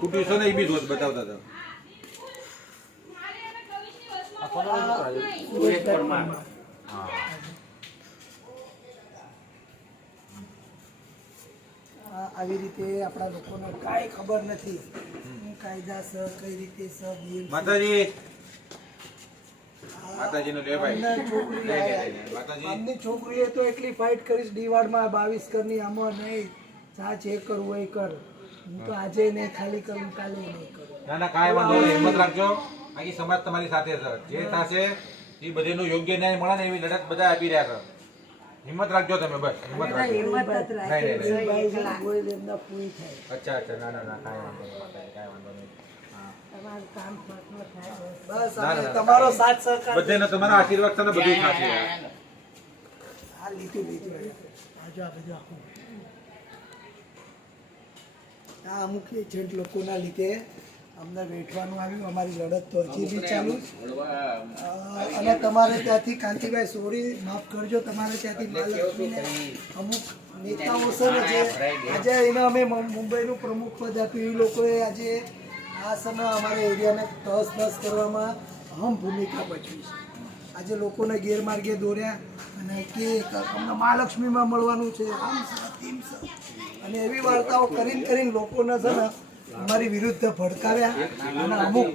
ફૂટ્યું છે ને એ બી જોત બતાવતા હતા. આવી રીતે આપણા લોકોને કાંઈ ખબર નથી. કાયદા સર કઈ રીતે સર માતાજી. માતાજીનો જય ભાઈ. આમની છોકરીએ તો એટલી ફાઇટ કરીશ ડીવાડમાં બાવીસ કરની આમાં નહીં. ચા ચેક કરવું હોય એ કર. હું તો આજે નહીં ખાલી કરું કાલે નહીં કરું. ના ના કાંઈ વાંધો નહીં. હિંમત રાખજો. આખી સમાજ તમારી સાથે છે. જે થશે એ બધેનું યોગ્ય ન્યાય મળે ને એવી લડત બધા આપી રહ્યા છે. હિંમત રાખજો તમે બસ. હિંમત રાખજો. અચ્છા અચ્છા. ના ના ના કાંઈ વાંધો નહીં કાંઈ વાંધો નહીં. તમારો સાથ સહકાર બધાને તમારા આશીર્વાદ છે ને બધું થશે આ લીધું લીધું આજો આ બધું આખું. આ અમુક એજન્ટ લોકોના લીધે અમને વેઠવાનું આવ્યું. અમારી લડત તો હજી બી ચાલુ. અને તમારે ત્યાંથી કાંતિભાઈ સોરી માફ કરજો તમારે ત્યાંથી મહાલક્ષ્મીને અમુક નેતાઓ છે જે આજે એને અમે મુંબઈનું પ્રમુખ પદ આપ્યું. એ લોકોએ આજે આ સમય અમારા એરિયાને તસ તસ કરવામાં અહમ ભૂમિકા ભજવી છે. આજે લોકોને ગેરમાર્ગે દોર્યા અને કે અમને મહાલક્ષ્મીમાં મળવાનું છે. આમ સર તેમ છે અને એવી વાર્તાઓ કરીને કરીને લોકોને છે ને અમારી વિરુદ્ધ ભડકાવ્યા. અને અમુક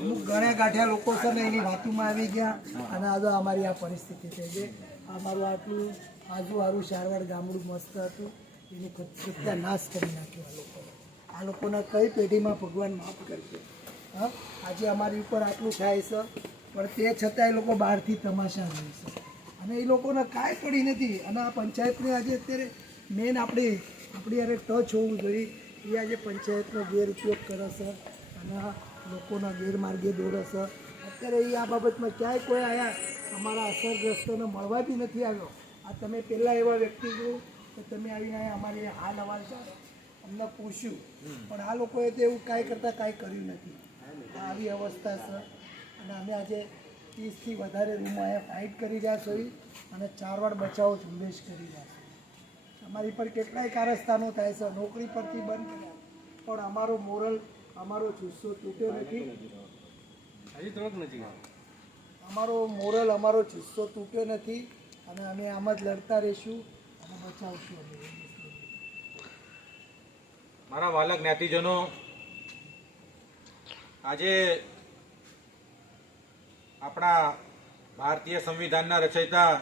અમુક ગણ્યા ગાંઠ્યા લોકો છે ને એની વાતોમાં આવી ગયા. અને આજે અમારી આ પરિસ્થિતિ થઈ ગઈ. અમારું આટલું આજુબાજુ શારવાડ ગામડું મસ્ત હતું. એનું નાશ કરી નાખ્યો આ લોકો આ લોકોના કઈ પેઢીમાં ભગવાન માફ કરશે? હા? આજે અમારી ઉપર આટલું થાય છે. પણ તે છતાં એ લોકો બહારથી તમાશા જોઈ અને એ લોકોને કાંઈ પડી નથી. અને આ પંચાયતને આજે અત્યારે મેન આપણી આપણી યારે ટચ હોવું જોઈએ. એ આજે પંચાયતનો ગેરઉપયોગ કરે છે અને લોકોના ગેરમાર્ગે દોરે છે. અત્યારે એ આ બાબતમાં ક્યાંય કોઈ આયા અમારા અસરગ્રસ્તોને મળવા બી નથી આવ્યો. આ તમે પહેલાં એવા વ્યક્તિ છો કે તમે આવીને અહીંયા અમારી હાલ હવાલ જાણો અમને પૂછ્યું. પણ આ લોકોએ તો એવું કાંઈ કરતાં કાંઈ કર્યું નથી. આવી અવસ્થા છે. અને અમે આજે ત્રીસથી વધારે રૂમમાં અહીંયા ફાઇટ કરી રહ્યા છીએ. અને ચાર વાર બચાવો ઝુંબેશ કરી રહ્યા છે અમારી પર કેટલાય કારસ્તાનો થાય છે નોકરી પરથી બંધ કર્યા. પણ અમારો મોરલ અમારો જુસ્સો તૂટ્યો નથી. અમારો મોરલ અમારો જુસ્સો તૂટ્યો નથી અને અમે આમ જ લડતા રહીશું અને બચાવશું અમે. મારા વાલક જ્ઞાતિજનો આજે આપણા ભારતીય સંવિધાનના રચયિતા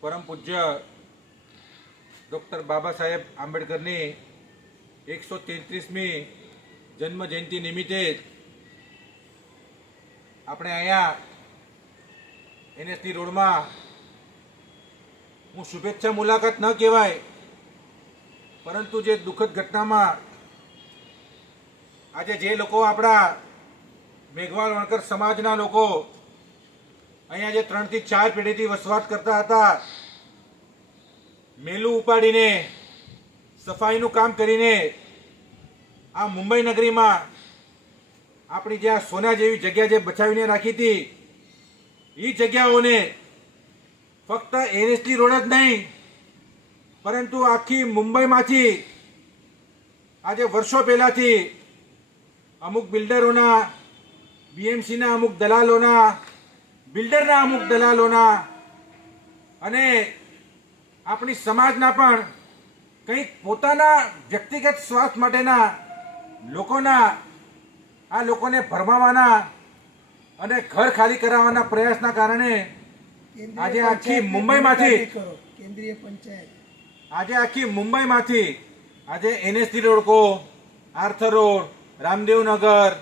પરમ પૂજ્ય ડૉક્ટર બાબા સાહેબ આંબેડકરની એકસો તેત્રીસમી જન્મ જયંતિ નિમિત્તે આપણે અહીંયા એનએસટી રોડમાં હું શુભેચ્છા મુલાકાત ન કહેવાય, પરંતુ જે દુઃખદ ઘટનામાં આજે જે લોકો આપણા મેઘવાળ વણકર સમાજના લોકો અહીંયા જે ત્રણથી ચાર પેઢીથી વસવાટ કરતા હતા મેલું ઉપાડીને, સફાઈનું કામ કરીને આ મુંબઈ નગરીમાં આપણી જ્યાં સોના જેવી જગ્યા જે બચાવીને રાખી હતી એ જગ્યાઓને ફક્ત એનએસટી રોડ જ નહીં, પરંતુ આખી મુંબઈમાંથી આજે વર્ષો પહેલાંથી અમુક બિલ્ડરોના, બીએમસીના અમુક દલાલોના, બિલ્ડરના અમુક દલાલોના અને આપણી સમાજના પણ કંઈક પોતાના વ્યક્તિગત સ્વાર્થ માટેના લોકોના આ લોકોને ભરમાવાના અને ઘર ખાલી કરાવવાના પ્રયાસના કારણે આજે આખી મુંબઈમાંથી- કેન્દ્રીય પંચાયત. આજે આખી મુંબઈમાંથી આજે એનએસટી રોડકો આર્થર રોડ રામદેવનગર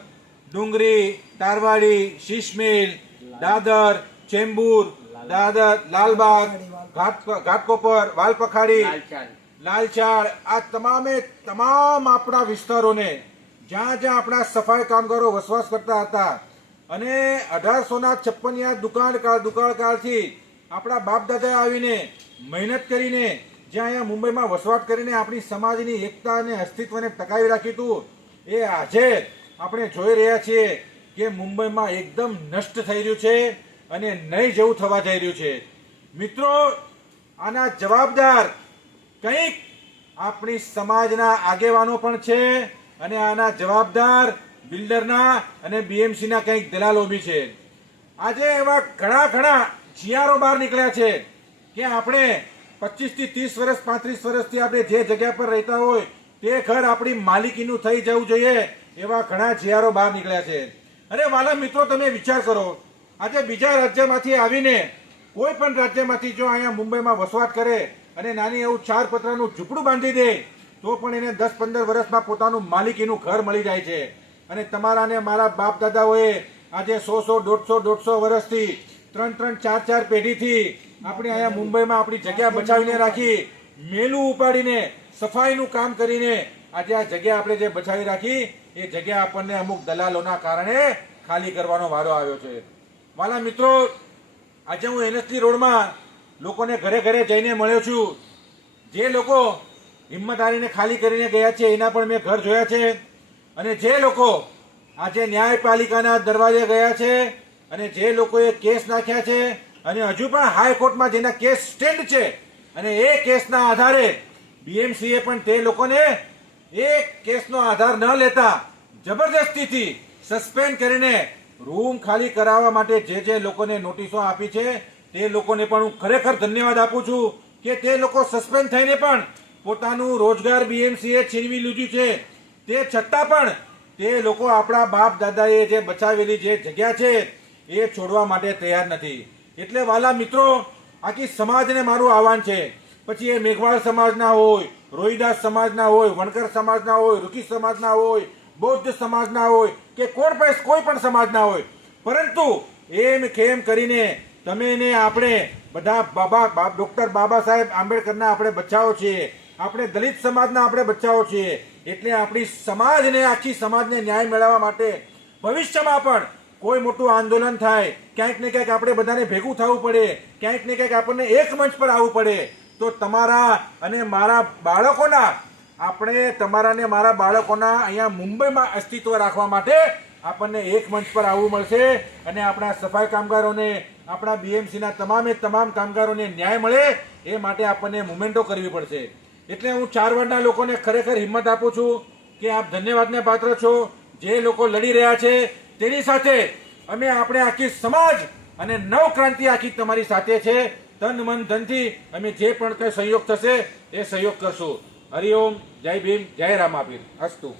ડુંગરી તારવાડી શીશમેલ દાદર ચેમ્બુર દાદર લાલબાગ ઘાટ ઘાટકોપર વાલપખાડી લાલચાળ. આ તમામે તમામ આપણા વિસ્તારોને જ્યાં જ્યાં આપણા સફાઈ કામગારો વસવાસ કરતા હતા અને અઢારસોના છપ્પનિયા દુકાળકાળ દુકાળકાળથી દુકાળ આપણા બાપ દાદાએ આવીને મહેનત કરીને જ્યાં અહીંયા મુંબઈમાં વસવાટ કરીને આપણી સમાજની એકતા અને અસ્તિત્વને ટકાવી રાખ્યું હતું એ આજે આપણે જોઈ રહ્યા છીએ કે મુંબઈમાં એકદમ નષ્ટ થઈ રહ્યું છે. અને નહીં જેવું થવા જઈ રહ્યું છે. મિત્રો, આના જવાબદાર કંઈક આપણી સમાજના આગેવાનો પણ છે અને આના જવાબદાર બિલ્ડરના અને બીએમસીના કંઈક દલાલો બી છે. આજે એવા ઘણા ઘણા જીઆરઓ બહાર નીકળ્યા છે કે આપણે પચીસથી ત્રીસ વર્ષ, પાંત્રીસ વર્ષથી આપણે જે જગ્યા પર રહેતા હોય તે ઘર આપણી માલિકીનું થઈ જવું જોઈએ એવા ઘણા જીઆરઓ બહાર નીકળ્યા છે. અરે વાલા મિત્રો, તમે વિચાર કરો આજે બીજા રાજ્યમાંથી આવીને કોઈ પણ રાજ્યમાંથી જો અહીંયા મુંબઈમાં વસવાટ કરે અને નાની એવું ચાર પતરાનું ઝૂંપડું બાંધી દે, તો પણ એને દસ પંદર વર્ષમાં પોતાનું માલિકીનું ઘર મળી જાય છે. અને તમારા ને મારા બાપ દાદાઓએ આજે સો સો, દોઢસો દોઢસો વર્ષથી ત્રણ ત્રણ, ચાર ચાર પેઢીથી આપણે અહીંયા મુંબઈમાં આપણી જગ્યા બચાવીને રાખી, મેલું ઉપાડીને, સફાઈનું કામ કરીને આજે આ જગ્યા આપણે જે બચાવી રાખી, એ જગ્યા આપણને અમુક દલાલોના કારણે ખાલી કરવાનો વારો આવ્યો છે. વાલા મિત્રો, આજે હું એનએસટી રોડમાં લોકોને ઘરે ઘરે જઈને મળ્યો છું. જે લોકો હિંમત હારીને ખાલી કરીને ગયા છે, એના પણ મેં ઘર જોયા છે. અને જે લોકો આજે ન્યાયપાલિકાના દરવાજે ગયા છે અને જે લોકોએ કેસ નાખ્યા છે અને હજુ પણ હાઈકોર્ટમાં જેના કેસ સ્ટેન્ડ છે અને એ કેસના આધારે બીએમસીએ પણ તે લોકોને એ કેસનો આધાર ન લેતા જબરદસ્તીથી સસ્પેન્ડ કરીને રૂમ ખાલી કરાવવા માટે જે જે લોકોને નોટિસો આપી છે, તે લોકોને પણ હું ખરેખર ધન્યવાદ આપું છું કે તે લોકો સસ્પેન્ડ થઈને પણ પોતાનું રોજગાર બીએમસીએ છીનવી લીધું છે. તે છતાં પણ તે લોકો આપણા બાપ દાદાએ જે બચાવેલી જે જગ્યા છે, એ છોડવા માટે તૈયાર નથી. એટલે વાલા મિત્રો, આખી સમાજને મારું આહવાન છે. પછી એ મેઘવાળ સમાજના હોય, રોહિદાસ સમાજના હોય, વણકર સમાજના હોય રૂકી સમાજના હોય બૌદ્ધ સમાજના હોય કે કોણ પણ કોઈ પણ સમાજના હોય. પરંતુ એમ કેમ કરીને તમે ને આપણે બધા બાબા ડોક્ટર બાબા સાહેબ આંબેડકરના આપણે બચ્ચાઓ છીએ, આપણે દલિત સમાજના આપણે બચ્ચાઓ છીએ, એટલે આપણી સમાજને આખી સમાજને ન્યાય મેળવવા માટે ભવિષ્યમાં પણ કોઈ મોટું આંદોલન થાય, ક્યાંક ને ક્યાંક આપણે બધાને ભેગું થવું પડે, ક્યાંક ને ક્યાંક આપણને એક મંચ પર આવવું પડે, તો તમારા અને મારા બાળકોના આપણે તમારા ને મારા બાળકોના અહીંયા મુંબઈમાં અસ્તિત્વ રાખવા માટે આપણને એક મંચ પર આવવું મળશે અને આપણા સફાઈ કામગારોને, આપણા બીએમસીના તમામે તમામ કામગારોને ન્યાય મળે એ માટે આપણને મુમેન્ટો કરવી પડશે. એટલે હું ચાર વારના લોકોને ખરેખર હિંમત આપું છું કે આપ ધન્યવાદને પાત્ર છો. જે લોકો લડી રહ્યા છે તેની સાથે અમે આપણે આખી સમાજ અને નવક્રાંતિ આખી તમારી સાથે છે. તન મન ધનથી અમે જે પણ કંઈ સહયોગ થશે એ સહયોગ કરશું. હરિઓમ જય ભીમ જય રામાપીર. અસ્તુ.